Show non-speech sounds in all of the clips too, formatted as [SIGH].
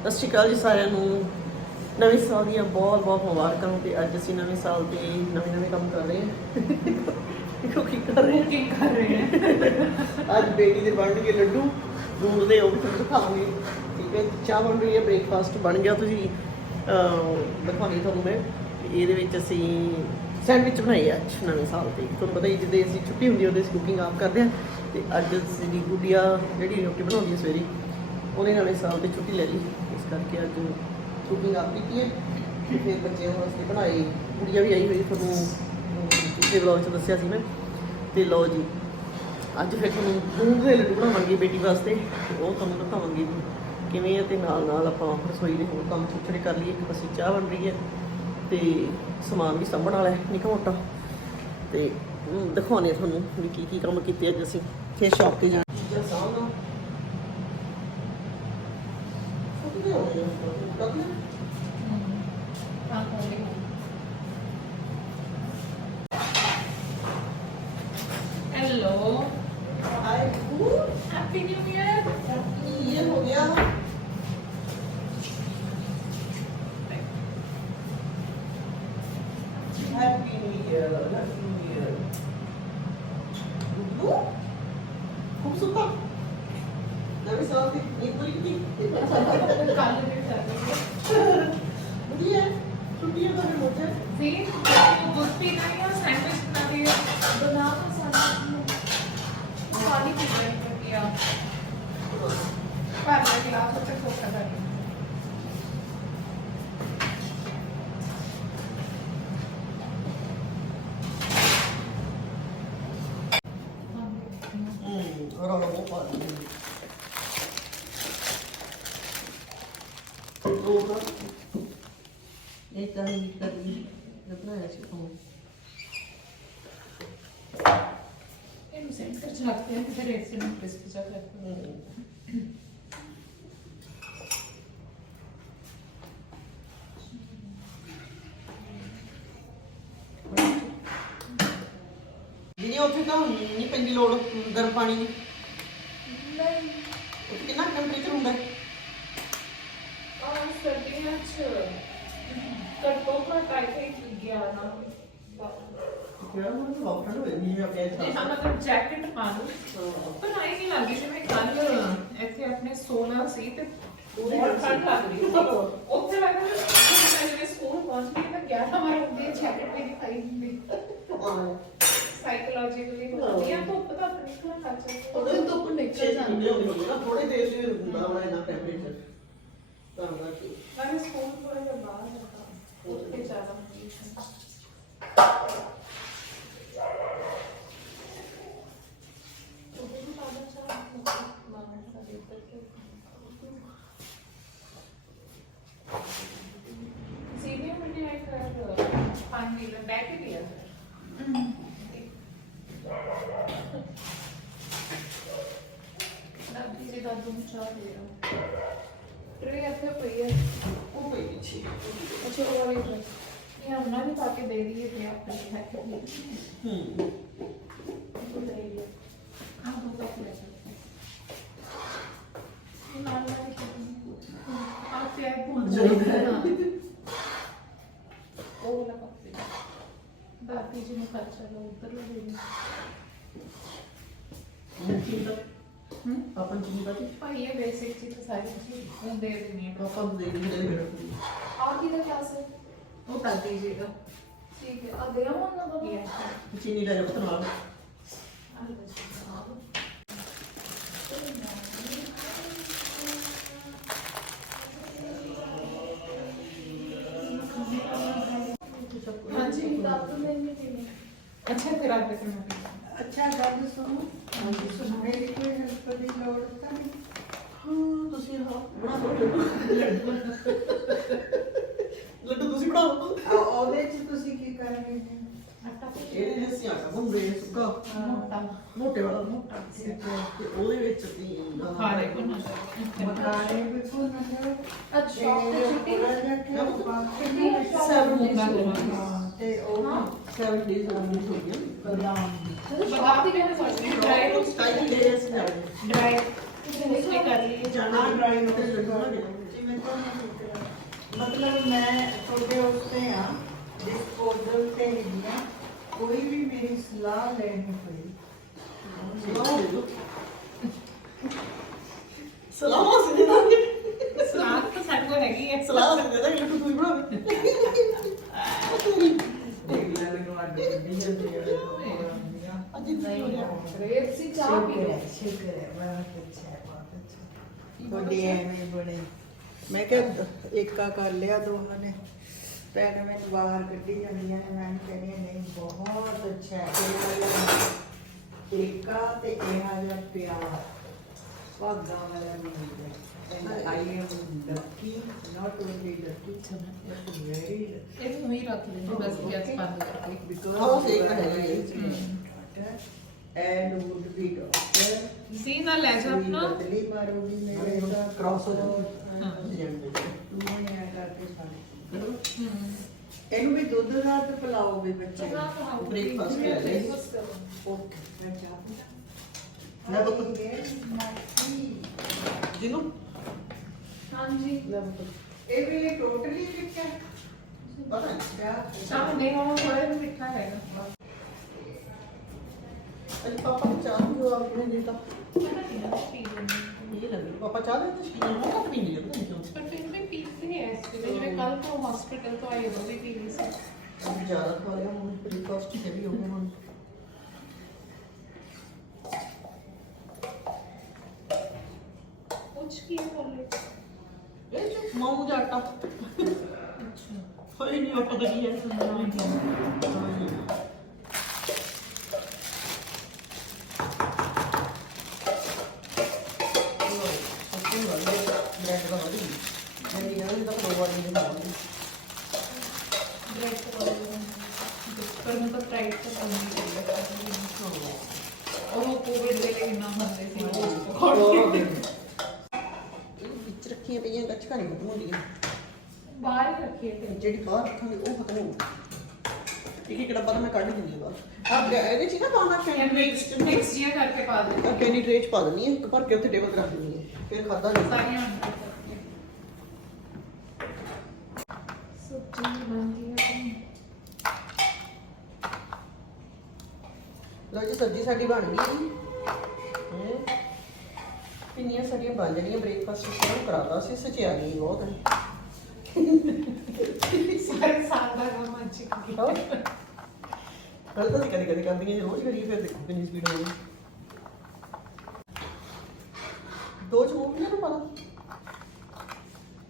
ਸਤਿ ਸ਼੍ਰੀ ਅਕਾਲ ਜੀ ਸਾਰਿਆਂ ਨੂੰ। ਨਵੇਂ ਸਾਲ ਦੀਆਂ ਬਹੁਤ ਬਹੁਤ ਮੁਬਾਰਕਾਂ ਤੇ ਅੱਜ ਅਸੀਂ ਨਵੇਂ ਸਾਲ ਤੇ ਨਵੇਂ ਨਵੇਂ ਕੰਮ ਕਰ ਰਹੇ ਹਾਂ। ਕੀ ਕਰ ਰਹੇ ਕੀ ਕਰ ਰਹੇ ਹੈ ਹਾਂ। ਅੱਜ ਬੇਟੀ ਦੇ ਬਣਨਗੇ ਲੱਡੂ। ਦੂਧ ਦੇ ਉਹ ਵੀ ਦਿਖਾਵਾਂਗੇ। ਠੀਕ ਹੈ ਚਾਹ ਬਣ ਰਹੀ ਹੈ ਬ੍ਰੇਕਫਾਸਟ ਬਣ ਗਿਆ। ਤੁਸੀਂ ਦਿਖਾਉਣੀ ਤੁਹਾਨੂੰ ਮੈਂ। ਇਹਦੇ ਵਿੱਚ ਅਸੀਂ ਸੈਂਡਵਿਚ ਬਣਾਏ ਆ ਅੱਜ ਨਵੇਂ ਸਾਲ ਤੇ। ਤੁਹਾਨੂੰ ਪਤਾ ਹੀ ਜਿੱਦੇ ਅਸੀਂ ਛੁੱਟੀ ਹੁੰਦੀ ਹੈ ਉਹਦੇ ਅਸੀਂ ਕੁਕਿੰਗ ਆਪ ਕਰਦੇ ਹਾਂ। ਤੇ ਅੱਜ ਅਸੀਂ ਗੁੱਡੀਆ ਜਿਹੜੀ ਰੋਟੀ ਬਣਾਉਂਦੀ ਹੈ ਸਵੇਰੇ। ਉਹਨੇ ਨਾਲੇ ਸਾਲ ਦੀ ਛੁੱਟੀ ਲੈ ਲਈ। ਇਸ ਕਰਕੇ ਅੱਜ ਸ਼ੂਟਿੰਗ ਆਪ ਕੀਤੀ ਹੈ। ਫਿਰ ਬੱਚਿਆਂ ਵਾਸਤੇ ਬਣਾਏ ਕੁੜੀਆਂ ਵੀ ਆਈ ਹੋਈ ਤੁਹਾਨੂੰ ਅਮ, ਪਿਛਲੇ ਵਲੌਗ 'ਚ ਦੱਸਿਆ ਸੀ ਮੈਂ। ਤੇ ਲਓ ਜੀ ਅੱਜ ਫਿਰ ਤੁਹਾਨੂੰ ਦੂਧ ਦੇ ਲੱਡੂ ਬਣਾਵਾਂਗੇ ਬੇਟੀ ਵਾਸਤੇ। ਉਹ ਤੁਹਾਨੂੰ ਦਿਖਾਵਾਂਗੇ ਜੀ ਕਿਵੇਂ ਹੈ ਤੇ ਨਾਲ ਨਾਲ ਆਪਾਂ ਰਸੋਈ ਦੇ ਹੋਰ ਕੰਮ ਛੋਟੇ ਕਰ ਲਈਏ। ਇੱਕ ਪਾਸੇ ਚਾਹ ਬਣ ਰਹੀ ਹੈ ਤੇ ਸਮਾਨ ਵੀ ਸਾਂਭਣ ਵਾਲਾ ਹੈ ਨਿੱਕਾ ਮੋਟਾ। ਤੇ ਹਮ, ਦਿਖਾਉਂਦੇ ਹਾਂ ਤੁਹਾਨੂੰ ਵੀ ਕੀ ਕੀ ਕੰਮ ਕੀਤੇ ਅੱਜ ਅਸੀਂ। ਫਿਰ ਸ਼ਾਪ ਤੇ ਜਾਣਾ। Как? ਇਹ ਤਾਂ ਹੀ ਕਰੀ ਜਪਨਾ ਹੈ ਸੀ ਤੋਂ ਇਹਨੂੰ ਸੈਂਟਰ ਚ ਰੱਖਦੇ ਹਾਂ ਤੇ ਫਿਰ ਇੱਕ ਨੂੰ ਕ੍ਰਿਸਪੀ ਚਾ ਕਰਦੇ ਹਾਂ ਜਿਹਨੇ ਉੱਥੇ ਤਾਂ ਨਹੀਂ ਪੈਂਦੀ ਲੋੜ ਗਰਮ ਪਾਣੀ ਦੀ ਨਹੀਂ ਉੱਥੇ ਕਿੰਨਾ ਟੈਂਪਰੇਚਰ ਹੁੰਦਾ ਹੈ ਆ ਸਰਦੀਆਂ ਚ ਘੱਟੋ ਘੱਟ ਆਈ ਥਿੰਕ 11 ਕਿਹੜਾ ਮੈਨੂੰ ਤਾਂ ਬਹੁਤ ਠੰਡ ਹੋ ਜਾਂਦੀ ਹੈ ਆਪਣੇ ਨਹੀਂ ਹਾਂ ਮਤਲਬ ਜੈਕਟ ਪਾ ਲਓ ਪਰ ਆਈ ਨਹੀਂ ਲੱਗੀ ਜਿਵੇਂ ਕੱਲ ਇੱਥੇ ਆਪਣੇ 16 ਸੀ ਤੇ ਪੂਰੀ ਬਹੁਤ ਠੰਡ ਠੰਡ ਲੱਗ ਰਹੀ ਸੀ ਉੱਥੇ ਲੱਗਦਾ ਸੀ ਜਿਵੇਂ ਸਕੂਲ ਪਹੁੰਚਦੀ ਤਾਂ 11 ਵਾਰ ਹੁੰਦੀ ਹੈ ਜੈਕਟ ਵੀ ਦਿਖਾਈ ਹੁੰਦੀ ਹਾਂ ਸਾਈਕੋਲੋਜੀਕਲੀ ਹੁੰਦੀ ਹੈ ਧੁੱਪ ਤਾਂ ਨਿਕਲਣ ਲੱਗ ਜਾਂਦੀ ਹੈ ਉਹਦੇ ਤੋਂ ਉੱਪਰ ਨਿਕਲ ਜਾਂਦੀ ਹੈ ਨਾ ਥੋੜੇ ਦੇਰ ਲਈ ਹੁੰਦਾ ਹੋਣਾ ਇਹਨਾਂ ਟੈਂਪਰੇਚਰ ਤਾਂ ਕਰਕੇ ਮੈਂ ਸਕੂਲ ਥੋੜਾ ਜਿਹਾ ਬਾਹਰ ਲੱਗਾ ਉੱਥੇ ਜ਼ਿਆਦਾ ਹੁੰਦੀ ਸੀਨੀਅਰ ਮੰਡੀ ਆਇਆ ਕਰ ਪਾਣੀ ਲੈ ਬੈਠ ਕੇ ਲਿਆ ਦਾ ਜੀ ਦਾ ਦੁਮ ਚਾਹ ਦੇ ਰਹਾ ਉਹ ਵਾਲੀ ਇਹ ਉਹਨਾਂ ਨੇ ਪਾ ਕੇ ਦੇ ਦਈਏ ਤੇ ਆਪਣੇ ਹੈ। ਕਿ ਹੂੰ ਉਹ ਦੇ ਦਈਏ ਆਹ ਦੋ ਕੱਪ ਲੈ ਸਕਦੇ ਇਹ ਨਾਲ ਨਾਲ ਆਹ ਤੇ ਆਈ ਭੁੱਲ ਜਾਈਦਾ ਉਹ ਵਾਲਾ ਕੱਪ ਦੇ ਦਾਦੀ ਜੀ ਨੂੰ ਖਰਚਾ ਲਓ ਉੱਧਰ ਲਓ ਦੇ ਚੀਨੀ ਤਾਂ ਹੂੰ ਆਪਾਂ ਨੂੰ ਚੀਨੀ ਪਾਤੀ ਭਾਈ ਇਹ ਬੇਸਿਕ ਚੀਜ਼ ਤਾਂ ਸਾਰੀ ਚੀਜ਼ ਉਹ ਦੇ ਦੇਣੀ ਹੈ ਆਪਾਂ ਨੂੰ ਦੇ ਦਿੰਦੇ ਮੇਰੇ ਆ ਕੀ ਦਾ ਕਲਾਸ ਹੈ? ਉਹ ਦਾਦੀ ਜੀ ਠੀਕ ਹੈ। ਆ ਦੇ ਆਵਾਂ ਨਾ ਦੋ ਚੀਨੀ ਦਾ ਜਬਤ ਨਾਲ। ਲੱਡੂ ਤੁਸੀਂ ਬਣਾ ਲਓ ਆ ਉਹਦੇ ਚ ਤੁਸੀਂ ਕੀ ਕਰਨਗੇ? ਇਹਦੇ ਵਿੱਚ ਅਸੀਂ ਆਟਾ ਗੁੰਦੇ ਸੁੱਕਾ। ਮੋਟਾ। ਮੋਟੇ ਵਾਲਾ ਮੋਟਾ। ਤੇ ਉਹਦੇ ਵਿੱਚ ਖਾਰੇ ਬਣਾਉਣਾ। ਮਕਾਨੇ ਵੀ ਭੁੰਨ ਲਓ। ਅੱਛਾ ਤੇ ਛੁੱਟੀ? ਹੋ ਹੋ ਗਏ। ਹਾਂ, ਤੇ ਉਹ ਹਾਂ। 7 ਡੇਜ਼ ਹੋ ਗਏ ਹੋ ਬਦਾਮ ਬਾਕੀ ਮੈਂ ਸੋਚਦੀ ਡਰਾਈ ਡਰਾਈ ਤੁਸੀਂ ਕਰ ਲਈ ਜਾਣਾ ਡਰਾਈ ਨੂੰ ਤੇ ਲੱਡੂ ਨਾ ਦੇ ਮੈਂ ਤੁਹਾਨੂੰ ਪੁੱਛਿਆ ਮਤਲਬ ਮੈਂ ਤੁਹਾਡੇ ਉਸਤੇ ਆ ਡਿਸਪੋਜ਼ਲ ਤੇ ਹੈਗੀਆਂ ਕੋਈ ਵੀ ਮੇਰੀ ਸਲਾਹ ਲੈਣੀ ਪਈ ਸਲਾਹ ਦੇ ਦਿਓ ਸਲਾਹ ਸੀ ਦੇ ਦਾਂਗੇ ਸਲਾਦ ਤਾਂ ਸਾਡੇ ਕੋਲ ਹੈਗੀ ਹੈ ਸਲਾਹ ਸੀ ਦੇ ਦਾਂਗੇ ਤੂੰ ਬਣਾਵੇ ਦੇਖ ਲੈ ਮੈਨੂੰ ਅੱਜ ਦੀ ਜਾਂਦੀ ਹੈ ਅੱਜ ਹੀ ਹੋ ਗਿਆ ਗ੍ਰੇਪ ਸੀ ਚਾਹ ਪੀ ਮੈਂ ਕਿਹਾ ਏਕਾ ਕਰ ਲਿਆ ਦੋਹਾਂ ਨੇ। ਭੈਣ ਮੈਨੂੰ ਬਾਹਰ ਕੱਢੀ ਜਾਂਦੀਆਂ ਨੇ ਮੈਂ ਕਹਿੰਦੀ ਹਾਂ, ਨਹੀਂ ਬਹੁਤ ਅੱਛਾ ਹੈ ਇਹ ਵਾਲਾ ਏਕਾ ਤੇ ਇਹ ਜਿਹਾ ਪਿਆਰ। ਭਾਗਾ ਵਾਲਾ ਨਹੀਂ ਹੈ and I am lucky, not only lucky, but very lucky. ਇਹ ਨੂੰ ਹੀ ਰੱਖ ਲੈਂਦੇ ਬਸ ਗੈਸ ਬੰਦ ਕਰਕੇ। Because Oh, ਸਹੀ you ਤਾਂ are ਹੈਗਾ ਹੀ। ਹੈ। a doctor and would be doctor. ਸੀ ਨਾ ਲੈ ਜਾ ਕੋਈ ਆਪਣਾ। ਬਦਲੀ ਮਾਰੂਗੀ ਮੇਰੇ ਦਾ ਹੋ। ਤੂੰ ਨੇ ਇਹਨੂੰ ਵੀ ਦੁੱਧ ਦਾ ਤੇ ਬੱਚੇ ਨੂੰ। ਚੰਗਾ ਖਾਓ Breakfast ਕਰ। ਲੈ। ਓਕੇ ਮੈਂ ਚਾਹ ਲੈ ਪੁੱਤ। ਜਿਹਨੂੰ ਹਾਂਜੀ। ਲੈ ਪੁੱਤ। ਇਹ ਵੀ ਟੋਟਲੀ ਲਿਖਿਆ ਪਤਾ ਨਹੀਂ ਚਾਹ ਨਹੀਂ ਉਹ ਜਿਹਾ ਮਿੱਠਾ ਹੈਗਾ। ਅੱਜ ਪਾਪਾ ਨੇ ਚਾਹ ਜੋ ਆਪਨੇ ਦਿੱਤਾ ਪਤਾ ਨਹੀਂ ਨਾ ਪੀ ਲੈਂਦੇ ਇਹ ਲੱਗੀ ਪਾਪਾ ਚਾਹ ਦੇ ਤੇ ਸ਼ੀਨ ਨੂੰ ਕੱਟ ਪੀਂਦੀ ਹੈ ਪਤਾ ਨਹੀਂ ਕਿਉਂ ਪਰ ਫਿਰ ਵੀ ਪੀਤੀ ਹੈ ਇਸ ਵੇਲੇ ਜਿਵੇਂ ਕੱਲ ਤੋਂ ਹਸਪੀਟਲ ਤੋਂ ਆਈ ਉਦੋਂ ਵੀ ਪੀ ਲਈ ਸੀ ਅੱਜ ਜ਼ਿਆਦਾ ਖਾ ਲਿਆ ਹੁਣ ਬ੍ਰੇਕਫਾਸਟ ਹੀ ਵੀ ਹੋ ਗਿਆ ਹੁਣ ਕੁਛ ਕੀ ਬੋਲੇ ਇਹ ਜੋ ਮਾਮੂ ਦਾ ਆਟਾ ਅੱਛਾ ਕੋਈ ਨਹੀਂ ਆਟਾ ਦਾ ਕੀ ਹੈ ਬ੍ਰੈਡ ਦਾ ਵਾਲੀ ਮੈਂ ਨਹੀਂ ਕਹਿੰਦਾ ਤਾਂ ਪ੍ਰੋਵਾਰ ਬ੍ਰੈਡ ਪਰ ਮੈਂ ਤਾਂ ਟਰਾਈ ਤਾਂ ਕਰਨੀ ਚਾਹੀਦੀ ਉਹ ਕੋਵਿਡ ਦੇ ਲਈ ਕਿੰਨਾ ਸੀ ਇਹ ਵਿੱਚ ਰੱਖੀਆਂ ਪਈਆਂ ਗੱਚਕਾਂ ਨਹੀਂ ਖਤਮ ਬਾਹਰ ਰੱਖੀਏ ਤੇ ਜਿਹੜੀ ਬਾਹਰ ਰੱਖਾਂਗੇ ਉਹ ਖਤਮ ਹੋ ਇੱਕ ਇੱਕ ਡੱਬਾ ਤਾਂ ਮੈਂ ਕੱਢ ਦਿੰਦੀ ਹਾਂ ਬਾਹਰ ਆ ਇਹਦੇ ਚ ਨਾ ਪਾਉਣਾ ਮਿਕਸ ਮਿਕਸ ਜਿਹਾ ਕਰਕੇ ਪਾ ਦੇ ਆ ਕੈਂਡੀ ਟ੍ਰੇ ਚ ਪਾ ਦਿੰਦੀ ਹਾਂ ਇੱਕ ਭਰ ਕੇ ਉੱਥੇ ਟੇਬਲ ਤੇ ਰੱਖ ਦਿੰਦੀ ਹਾਂ ਫਿਰ ਖਾਦਾ ਨਹੀਂ ਸਾਰੀਆਂ ਲਓ ਜੀ ਸਬਜ਼ੀ ਸਾਡੀ ਬਣ ਗਈ ਹੈ? ਪਿੰਨੀਆਂ ਸਾਡੀਆਂ ਬਣ ਜਾਣੀਆਂ ਬ੍ਰੇਕਫਾਸਟ ਸ਼ੁਰੂ ਕਰਾਤਾ ਸੀ ਸਚਿਆਣੀ ਬਹੁਤ। ਹੈ ਸਾਰੇ ਸਾਲ ਦਾ ਕੰਮ ਅੱਜ ਹਾਂ ਕੱਲ ਤਾਂ ਕਦੇ ਕਦੇ ਕਰਦੀਆਂ ਜੇ ਰੋਜ਼ ਕਰੀਏ ਫਿਰ ਦੇਖੋ ਕਿੰਨੀ ਸਪੀਡ ਹੋਊਗੀ। ਦੋ ਚ ਮੂੰਗਫਲੀਆਂ ਨੂੰ ਪਾ ਲਓ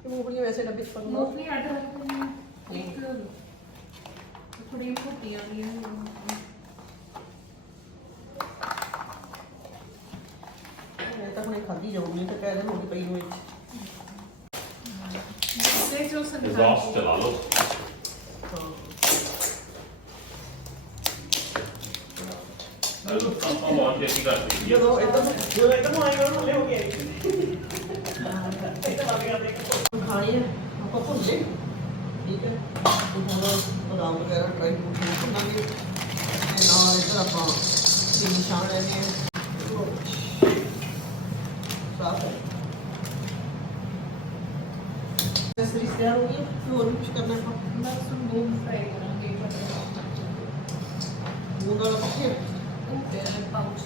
ਕਿ ਮੂੰਗਫਲੀਆਂ ਵੈਸੇ ਡੱਬੇ ਚ ਪਾ ਲਓ। ਮੂੰਗਫਲੀ ਅੱਡ ਰੱਖ ਥੋੜੀ ਭੁੱਟੀਆਂ ਦੀਆਂ ਮੈਂ ਤਾਂ ਹੁਣੇ ਖਾਧੀ ਜਾਊਗੀ ਤਾਂ ਕਹਿ ਦੇ ਹੋਣੀ ਪਈ ਵਿੱਚ ਇਸੇ ਜੋ ਐਗਜ਼ੌਸਟ ਚਲਾ ਲਓ। ਆਪਾਂ ਬਹੁਤ ਛੇਤੀ ਕਰ ਦਿੱਤੀ ਹੈ ਜਦੋਂ ਇਦਾਂ ਜਦੋਂ ਇਦਾਂ ਨੂੰ ਆਏਗਾ ਥੱਲੇ ਹੋ ਗਿਆ ਖਾਣੀ ਹੈ। ਆਪਾਂ ਭੁੱਲੇ ਠੀਕ ਹੁਣ ਬਦਾਮ ਵਗੈਰਾ ਡਰਾਈ ਫਰੂਟ ਨੂੰ ਭੁੰਨਾਂਗੇ ਤੇ ਨਾਲ ਇੱਧਰ ਆਪਾਂ ਚੀਨੀ ਛਾਣ ਲੈਣੇ ਸਾਫ਼ ਸਸਰੀ ਤਿਆਰ ਹੋ ਗਈ ਹੋਰ ਕੁਝ ਕਰਨਾ ਹੈ ਬਸ ਮੂੰਗ ਫਰਾਈ ਕਰਾਂਗੇ ਮੂੰਗ ਵਾਲਾ ਪੱਕੇ ਉਹ ਤੇ ਪਾਉਚ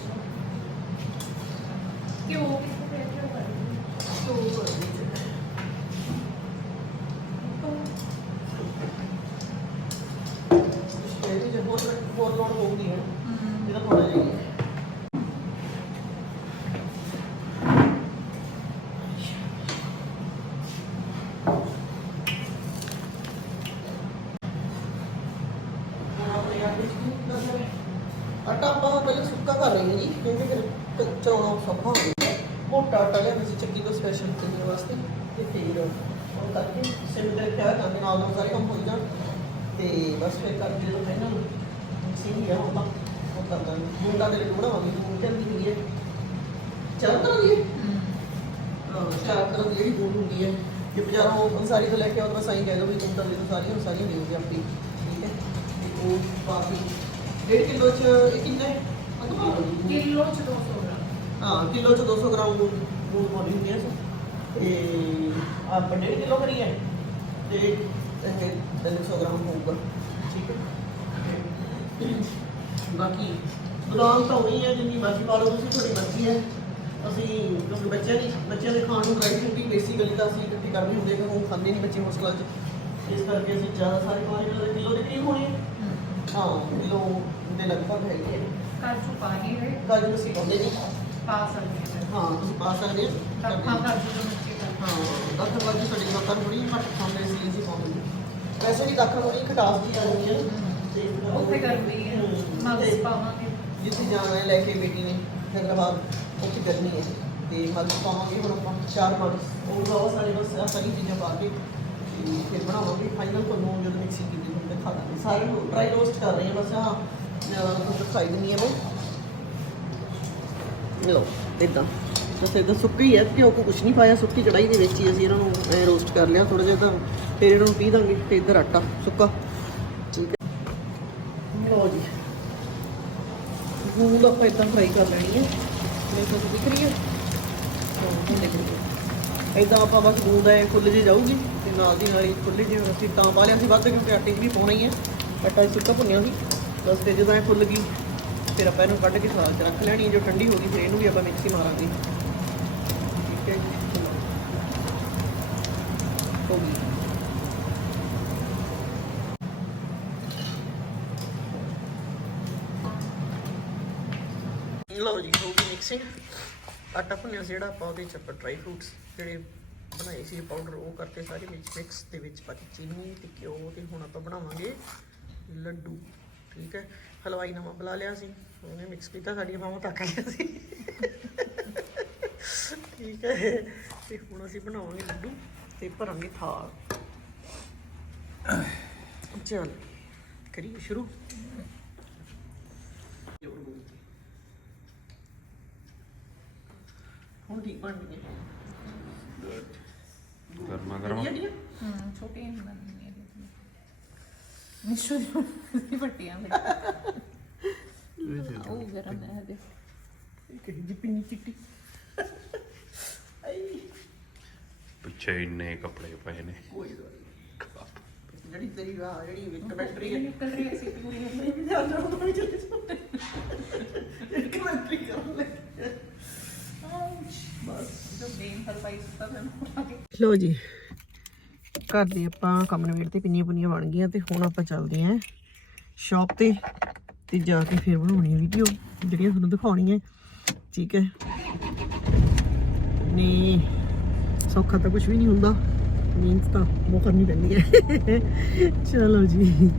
ਕਿ ਉਹ ਵੀ ਫੇਰ ਕਿਉਂ ਕਰੀਏ ਤੋ ਇਹਦੇ ਚ ਲੋੜ ਹੋਊਗੀ ਹੈ। ਇਹਦਾ ਥੋੜਾ ਜਿਹਾ ਆਟਾ ਆਪਾਂ ਪਹਿਲਾਂ ਸੁੱਕਾ ਕਰ ਹਾਂ ਜੀ ਕਿਉਂਕਿ ਫਿਰ ਚੌਣਾ ਸੌਖਾ ਹੋ ਜਾਂਦਾ। ਮੋਟਾ ਆਟਾ ਲਿਆ ਅਸੀਂ ਚੱਕੀ ਤੋਂ ਸਪੈਸ਼ਲ ਚੰਗੇ ਵਾਸਤੇ ਤੇ ਫਿਰ ਉਹ ਕਰਕੇ ਸਿਮ ਤੇ ਰੱਖਿਆ ਜਾਂਦੇ ਨਾਲ ਨਾਲ ਸਾਰੇ ਕੰਮ ਹੋ ਜਾਣ। ਤੇ ਬਸ ਫਿਰ ਕਰ ਜਦੋਂ ਇਹਨਾਂ ਨੂੰ ਸੀ ਗਿਆ ਹੁਣ ਤਾਂ ਉਹ ਕਰਦਾ ਮੁੰਡਾ ਦੇ ਲਈ ਬਣਾਵਾਂਗੇ ਮੂੰਗ ਕਹਿੰਦੀ ਹੁੰਦੀ ਹੈ। ਚਾਰ ਤਰ੍ਹਾਂ ਦੀ ਹੈ। ਹਾਂ, ਚਾਰ ਤਰ੍ਹਾਂ ਦੀ ਜਿਹੜੀ ਬੂੰਦ ਹੁੰਦੀ ਹੈ। ਜੇ ਬਾਜ਼ਾਰੋਂ ਅੰਸਾਰੀ ਤੋਂ ਲੈ ਕੇ ਤਾਂ ਬਸ ਆਈ ਕਹਿ ਦੋ ਵੀ ਤੁਮ ਤਾਂ ਦੇ ਦੋ ਸਾਰੀਆਂ ਸਾਰੀਆਂ ਦੇ ਦਿਓ ਆਪਣੀ। ਠੀਕ ਹੈ? ਤੇ ਉਹ ਬਾਕੀ ਡੇਢ ਕਿਲੋ ਚ ਇਹ ਕਿੰਨਾ ਹੈ। ਕਿਲੋ? ਚ 200 ਗ੍ਰਾਮ। ਹਾਂ ਕਿਲੋ ਚ 200 ਗ੍ਰਾਮ ਬੂੰਦ ਬੂੰਦ ਪਾਉਣੀ ਹੁੰਦੀ ਹੈ। ਤੇ ਆਪਾਂ 1.5 ਕਿਲੋ ਕਰੀਏ ਤੇ ਇਹ 300 ਗ੍ਰਾਮ ਹੋਊਗਾ। ਠੀਕ ਹੈ? ਬਾਕੀ ਬਦਾਮ ਤਾਂ ਉਹੀ ਹੈ ਜਿੰਨੀ ਮਰਜ਼ੀ ਪਾ ਲਓ ਤੁਸੀਂ ਤੁਹਾਡੀ ਮਰਜ਼ੀ ਹੈ ਅਸੀਂ ਕਿਉਂਕਿ ਬੱਚਿਆਂ ਦੀ ਬੱਚਿਆਂ ਦੇ ਖਾਣ ਨੂੰ ਫਰੂਟ ਹੀ ਬੇਸਿਕਲੀ ਤਾਂ ਅਸੀਂ ਇਕੱਠੇ ਕਰਨੇ ਹੁੰਦੇ ਕਿਉਂਕਿ ਉਹ ਖਾਂਦੇ ਨਹੀਂ ਬੱਚੇ ਹੋਸਟਲਾਂ 'ਚ। ਇਸ ਕਰਕੇ ਅਸੀਂ ਜ਼ਿਆਦਾ ਸਾਰੇ ਪਾ ਰਹੇ ਕਿਲੋ ਦੇ ਕਰੀਬ ਹੋਣੀ ਹੈ ਹਾਂ ਕਿਲੋ ਦੇ ਲਗਭਗ ਹੈਗੇ ਹੈ ਕਾਜੂ ਪਾਣੀ ਹੈ ਕਾਜੂ ਅਸੀਂ ਪਾਉਂਦੇ ਨਹੀਂ। ਪਾ ਸਕਦੇ ਹਾਂ ਹਾਂ ਤੁਸੀਂ ਪਾ ਸਕਦੇ ਹੋ ਹਾਂ ਹਾਂ ਦੱਖਣ ਵਾਲੀ ਸਾਡੀ ਲੋਕਾਂ ਨੂੰ ਥੋੜੀ ਘੱਟ ਖਾਂਦੇ ਸੀ ਅਸੀਂ ਪਾਉਂਦੇ ਵੈਸੇ ਵੀ ਦੱਖਣ ਵਾਲੀ ਖਟਾਸ ਦੀ ਕਰਨੀ ਹੈ ਤੇ ਉੱਥੇ ਕਰਦੀ ਹੈ। ਮਗਸ ਪਾਵਾਂਗੇ। ਜਿੱਥੇ ਜਾਣਾ ਹੈ ਲੈ ਕੇ ਬੇਟੀ ਨੇ ਹੈਦਰਾਬਾਦ ਉੱਥੇ ਕਰਨੀ ਹੈ। ਤੇ ਮਗਸ ਪਾਵਾਂਗੇ ਹੁਣ ਆਪਾਂ ਚਾਰ ਮਗਸ ਉਹ ਬਹੁਤ ਸਾਰੇ ਬਸ ਆਹ ਸਾਰੀ ਚੀਜ਼ਾਂ ਪਾ ਕੇ ਤੇ ਫਿਰ ਬਣਾਵਾਂਗੇ। ਫਾਈਨਲ ਤੁਹਾਨੂੰ ਜਦੋਂ ਮਿਕਸਿੰਗ ਕੀਤੀ ਤੁਹਾਨੂੰ ਦਿਖਾ ਦਾਂਗੇ ਸਾਰੇ ਡਰਾਈ ਰੋਸਟ ਕਰ ਰਹੇ ਹਾਂ ਬਸ ਆਹ ਤੁਹਾਨੂੰ ਦਿਖਾਈ ਦਿੰਨੀ ਹੈ ਮੈਂ ਲੋ ਇਦਾਂ ਬਸ ਇਦਾਂ ਸੁੱਕੀ ਹੈ ਘਿਓ ਕੋ ਕੁਝ ਨਹੀਂ ਪਾਇਆ ਸੁੱਕੀ ਕੜਾਈ ਦੇ ਵਿੱਚ ਹੀ ਅਸੀਂ ਇਹਨਾਂ ਨੂੰ ਰੋਸਟ ਕਰ ਲਿਆ। ਥੋੜਾ ਜਿਹਾ ਤਾਂ ਫਿਰ ਇਹਨਾਂ ਨੂੰ ਪੀ ਦਾਂਗੇ ਤੇ ਇੱਧਰ ਆਟਾ ਸੁੱਕਾ ਠੀਕ ਹੈ ਲੋ ਜੀ ਗੂੰਦ ਆਪਾਂ ਇਦਾਂ ਫਰਾਈ ਕਰ ਲੈਣੀ ਹੈ। ਮੇਰੇ ਕੋਲ ਦਿਖ ਰਹੀ ਹੈ। ਤਾਂ ਹੁਣ ਦਿਖ ਇਦਾਂ ਆਪਾਂ ਬਸ ਗੂੰਦ ਐ ਖੁੱਲ ਜੇ ਜਾਊਗੀ ਤੇ ਨਾਲ ਦੀ ਨਾਲ ਹੀ ਖੁੱਲੇ ਜੇ ਅਸੀਂ ਤਾਂ ਪਾ ਲਿਆ ਸੀ ਵੱਧ ਕਿਉਂਕਿ ਆਟੇ 'ਚ ਵੀ ਪਾਉਣਾ ਹੀ। ਹੈ ਆਟਾ ਸੁੱਕਾ ਭੁੰਨਿਆ ਸੀ। ਬਸ ਤੇ ਜਦੋਂ ਐ ਖੁੱਲ ਗਈ, ਫਿਰ ਆਪਾਂ ਇਹਨੂੰ ਕੱਢ ਕੇ ਸਾਲ 'ਚ ਰੱਖ ਲੈਣੀ ਜੋ ਠੰਡੀ ਹੋ ਗਈ, ਫਿਰ ਇਹਨੂੰ ਵੀ ਆਪਾਂ ਮਿਕਸੀ ਮਾਰਾਂਗੇ ਠੀਕ ਹੈ ਜੀ ਚਲੋ ਹੋ ਗਈ ਲਓ ਜੀ, ਹੋ ਗਈ ਮਿਕਸਿੰਗ ਆਟਾ ਭੁੰਨਿਆ ਸੀ ਜਿਹੜਾ, ਆਪਾਂ ਉਹਦੇ ਚ ਆਪਾਂ ਡਰਾਈ ਫਰੂਟਸ ਜਿਹੜੇ ਬਣਾਏ ਸੀ ਪਾਊਡਰ ਉਹ ਕਰਤੇ ਸਾਰੇ ਵਿੱਚ ਮਿਕਸ ਦੇ ਵਿੱਚ ਪਾਤੀ ਚੀਨੀ ਤੇ ਘਿਓ ਤੇ ਹੁਣ ਆਪਾਂ ਬਣਾਵਾਂਗੇ ਲੱਡੂ, ਠੀਕ ਹੈ? ਹਲਵਾਈ ਨਵਾਂ ਬੁਲਾ ਲਿਆ ਸੀ, ਉਹਨੇ ਮਿਕਸ ਕੀਤਾ, ਸਾਡੀਆਂ ਮਾਵਾਂ ਤੱਕ ਲਿਆ ਸੀ। ਠੀਕ ਹੈ? ਤੇ ਹੁਣ ਅਸੀਂ ਬਣਾਵਾਂਗੇ ਲੱਡੂ ਤੇ ਭਰਾਂਗੇ ਥਾਲ। ਚਲ, ਕਰੀਏ ਸ਼ੁਰੂ। ਹੁਣ ਠੀਕ ਬਣ ਗਈ ਹੈ ਗਰਮਾ ਗਰਮ ਹੀ ਬਣਨੀਆਂ ਨੇ ਨਿਸ਼ੂ ਦੀ ਪੱਟੀਆਂ ਵਿੱਚ ਉਹ ਗਰਮ ਹੈ ਦੇ ਕਹੀ ਜੀ ਪਿੰਨੀ ਚਿੱਟੀ? ਆਈ। ਪਿੱਛੇ ਇੰਨੇ ਕੱਪੜੇ ਪਏ ਨੇ। ਕੋਈ ਗੱਲ ਨੀ। ਜਿਹੜੀ ਤੇਰੀ ਵਾਹ ਜਿਹੜੀ ਵਿੱਚ ਕਮੈਂਟਰੀ ਹੈ। ਨਿਕਲ ਰਹੀ ਸੀ ਪੂਰੀ ਨਹੀਂ ਜਾਂਦਾ ਉਹ ਤਾਂ ਚਲੇ ਜਾਂਦੇ। ਕਮੈਂਟਰੀ ਕਰ ਲੈ ਬਸ ਜੋ ਬੇਨ ਹਲਵਾਈ ਸੁੱਤਾ ਤੇ ਲੋ ਜੀ, ਘਰ ਦੇ ਆਪਾਂ ਕੰਮ ਨਵੇੜ ਤੇ ਪਿੰਨੀਆਂ ਪੁੰਨੀਆਂ ਬਣ ਗਈਆਂ ਤੇ ਹੁਣ ਆਪਾਂ ਚੱਲਦੇ ਆਂ ਸ਼ਾਪ ਤੇ ਤੇ ਜਾ ਕੇ ਫਿਰ ਬਣਾਉਣੀ ਆ ਵੀਡੀਓ ਜਿਹੜੀਆਂ ਤੁਹਾਨੂੰ ਦਿਖਾਉਣੀਆਂ। ਠੀਕ ਹੈ। ਨੇ ਸੌਖਾ ਤਾਂ ਕੁਝ ਵੀ ਨਹੀਂ ਹੁੰਦਾ। ਮਿਹਨਤ ਤਾਂ ਬਹੁਤ ਕਰਨੀ ਪੈਂਦੀ ਹੈ। [LAUGHS] ਚਲੋ ਜੀ,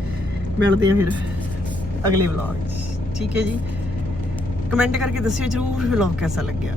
ਮਿਲਦੇ ਆ ਫਿਰ ਅਗਲੇ ਵਲੌਗ 'ਚ। ਠੀਕ ਹੈ ਜੀ। ਕਮੈਂਟ ਕਰਕੇ ਦੱਸਿਓ ਜਰੂਰ ਵਲੌਗ ਕਿਹਦਾ ਲੱਗਿਆ।